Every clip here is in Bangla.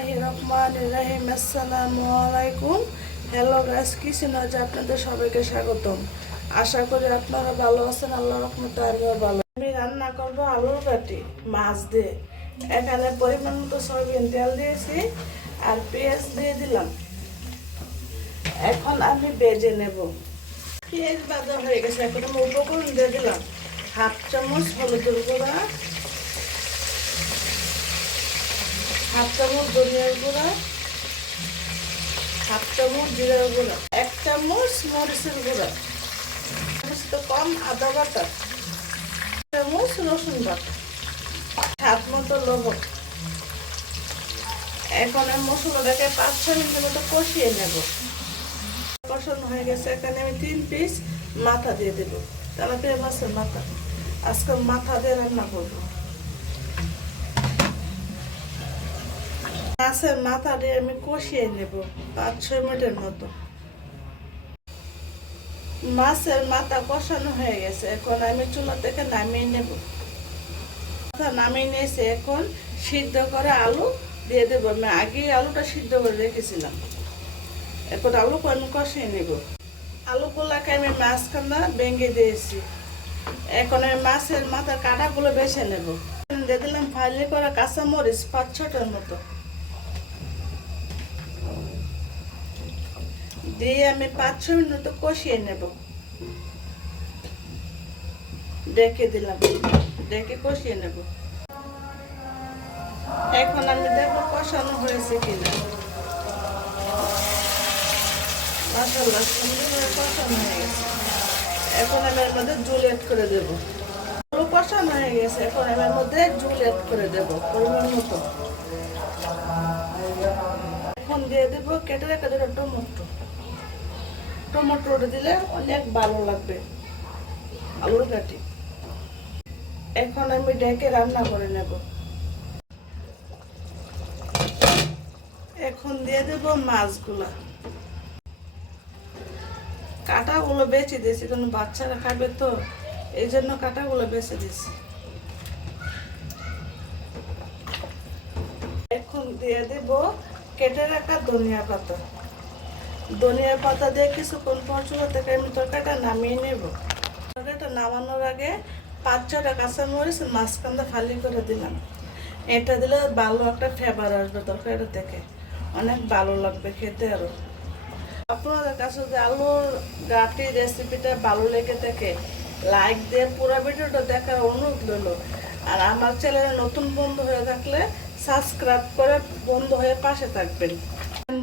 বিসমিল্লাহির রহমানির রহিম। আসসালামু আলাইকুম। হ্যালো গাইস, কিচেন আজ আপনাদের সবাইকে স্বাগতম। আশা করি আপনারা ভালো আছেন। আল্লাহর রহমতে আমিও ভালো। আমি রান্না করব আলুর ঘাটি মাছ দিয়ে। এখানে পরিমাণ মতো সয়াবিন তেল দিয়েছি আর পেঁয়াজ দিয়ে দিলাম। এখন আমি ভেজে নেব। পেঁয়াজ ভাজা হয়ে গেছে, এখন আমি উপকরণ দিয়ে দিলাম। হাফ চামচ হলুদের গুঁড়া, হাফ চামচ ধনিয়ার গুঁড়া, হাফ চামচ জিরার গুঁড়া, 1 চামচ মরিচের গুঁড়া, কম আদা বাটা, চামচ রসুন বাটা, স্বাদ মতো লবণ। এখন আমি মশলাটাকে 5-6 মিনিটের মতো কষিয়ে নেব। কষানো হয়ে গেছে, এখানে আমি 3 পিস মাথা দিয়ে দেবো। তেলাপিয়া মাছের মাথা, আজকে মাথা দিয়ে রান্না করবো। মাছের মাথা দিয়ে আমি কষিয়ে নেব 5-6 মিনিটের মতো। মাছের মাথা কষানো হয়ে গেছে, এখন আমি চুলা থেকে নামিয়ে নেব। মাথা নামিয়ে নিয়েছি, এখন সিদ্ধ করে আলু দিয়ে দেবো। আমি আগেই আলুটা সিদ্ধ করে রেখেছিলাম। এখন আলুকে আমি কষিয়ে নেব। আলুগুলাকে আমি মাঝখানা ভেঙে দিয়েছি। এখন আমি মাছের মাথার কাঁটাগুলো বেছে নেব। দিয়ে দিলাম ফালি করা কাঁচামরিচ 5-6টার মতো দিয়ে আমি 5-6 মিনিট কষিয়ে নেব। ডেকে দিলাম, ডেকে কষিয়ে নেব। এখন আমি দেখবো কষানো হয়েছে কিনা। মাশাআল্লাহ, সুন্দর কষানো হয়ে গেছে। এখন আমি এর মধ্যে জল অ্যাড করে দেব। আলু কষানো হয়ে গেছে, এখন আমি এর মধ্যে জল অ্যাড করে দেব পরিমাণ মতো। এখন দিয়ে দেব কেটে রাখা টমেটো। টমেটোটা দিলে অনেক ভালো লাগবে আলুর ঘাটি। এখন আমি ডেকে রান্না করে নেব। এখন দিয়ে দেব মাছগুলা। কাঁটাগুলো বেছে দিয়েছি, কারণ বাচ্চারা খাবে তো, এই জন্য কাঁটাগুলো বেছে দিয়েছি। এখন দিয়ে দেব কেটে রাখা ধনিয়া পাতা। ধনিয়া পাতা দিয়ে কিছুক্ষণ পর চুলা থেকে আমি তরকারিটা নামিয়ে নেব। তরকারিটা নামানোর আগে 5-6টা কাঁচামরিচ মাঝখানটা ফালি করে দিলাম। এটা দিলে ভালো একটা ফ্লেভার আসবে তরকারিটা থেকে, অনেক ভালো লাগবে খেতে। আরও আপনাদের কাছে যদি আলুর ঘাটি রেসিপিটা ভালো লেগে থাকে, লাইক দিয়ে পুরো ভিডিওটা দেখার অনুরোধ রইল। আর আমার চ্যানেলে নতুন বন্ধু হয়ে থাকলে সাবস্ক্রাইব করে বন্ধু হয়ে পাশে থাকবেন।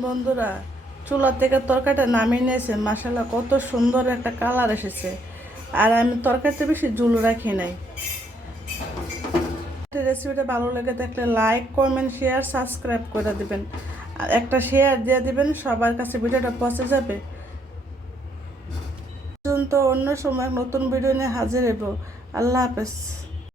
বন্ধুরা, চুলা থেকে তরকারিটা নামিয়ে নিয়েছে। মাশাআল্লাহ, কত সুন্দর একটা কালার এসেছে। আর আমি তরকারিতে বেশি ঝুল রাখি নাই। রেসিপিটা ভালো লেগে থাকলে লাইক, কমেন্ট, শেয়ার, সাবস্ক্রাইব করে দিবেন। আর একটা শেয়ার দিয়ে দিবেন, সবার কাছে ভিডিওটা পৌঁছে যাবে। অন্য সময় নতুন ভিডিও নিয়ে হাজির হব। আল্লাহ হাফেজ।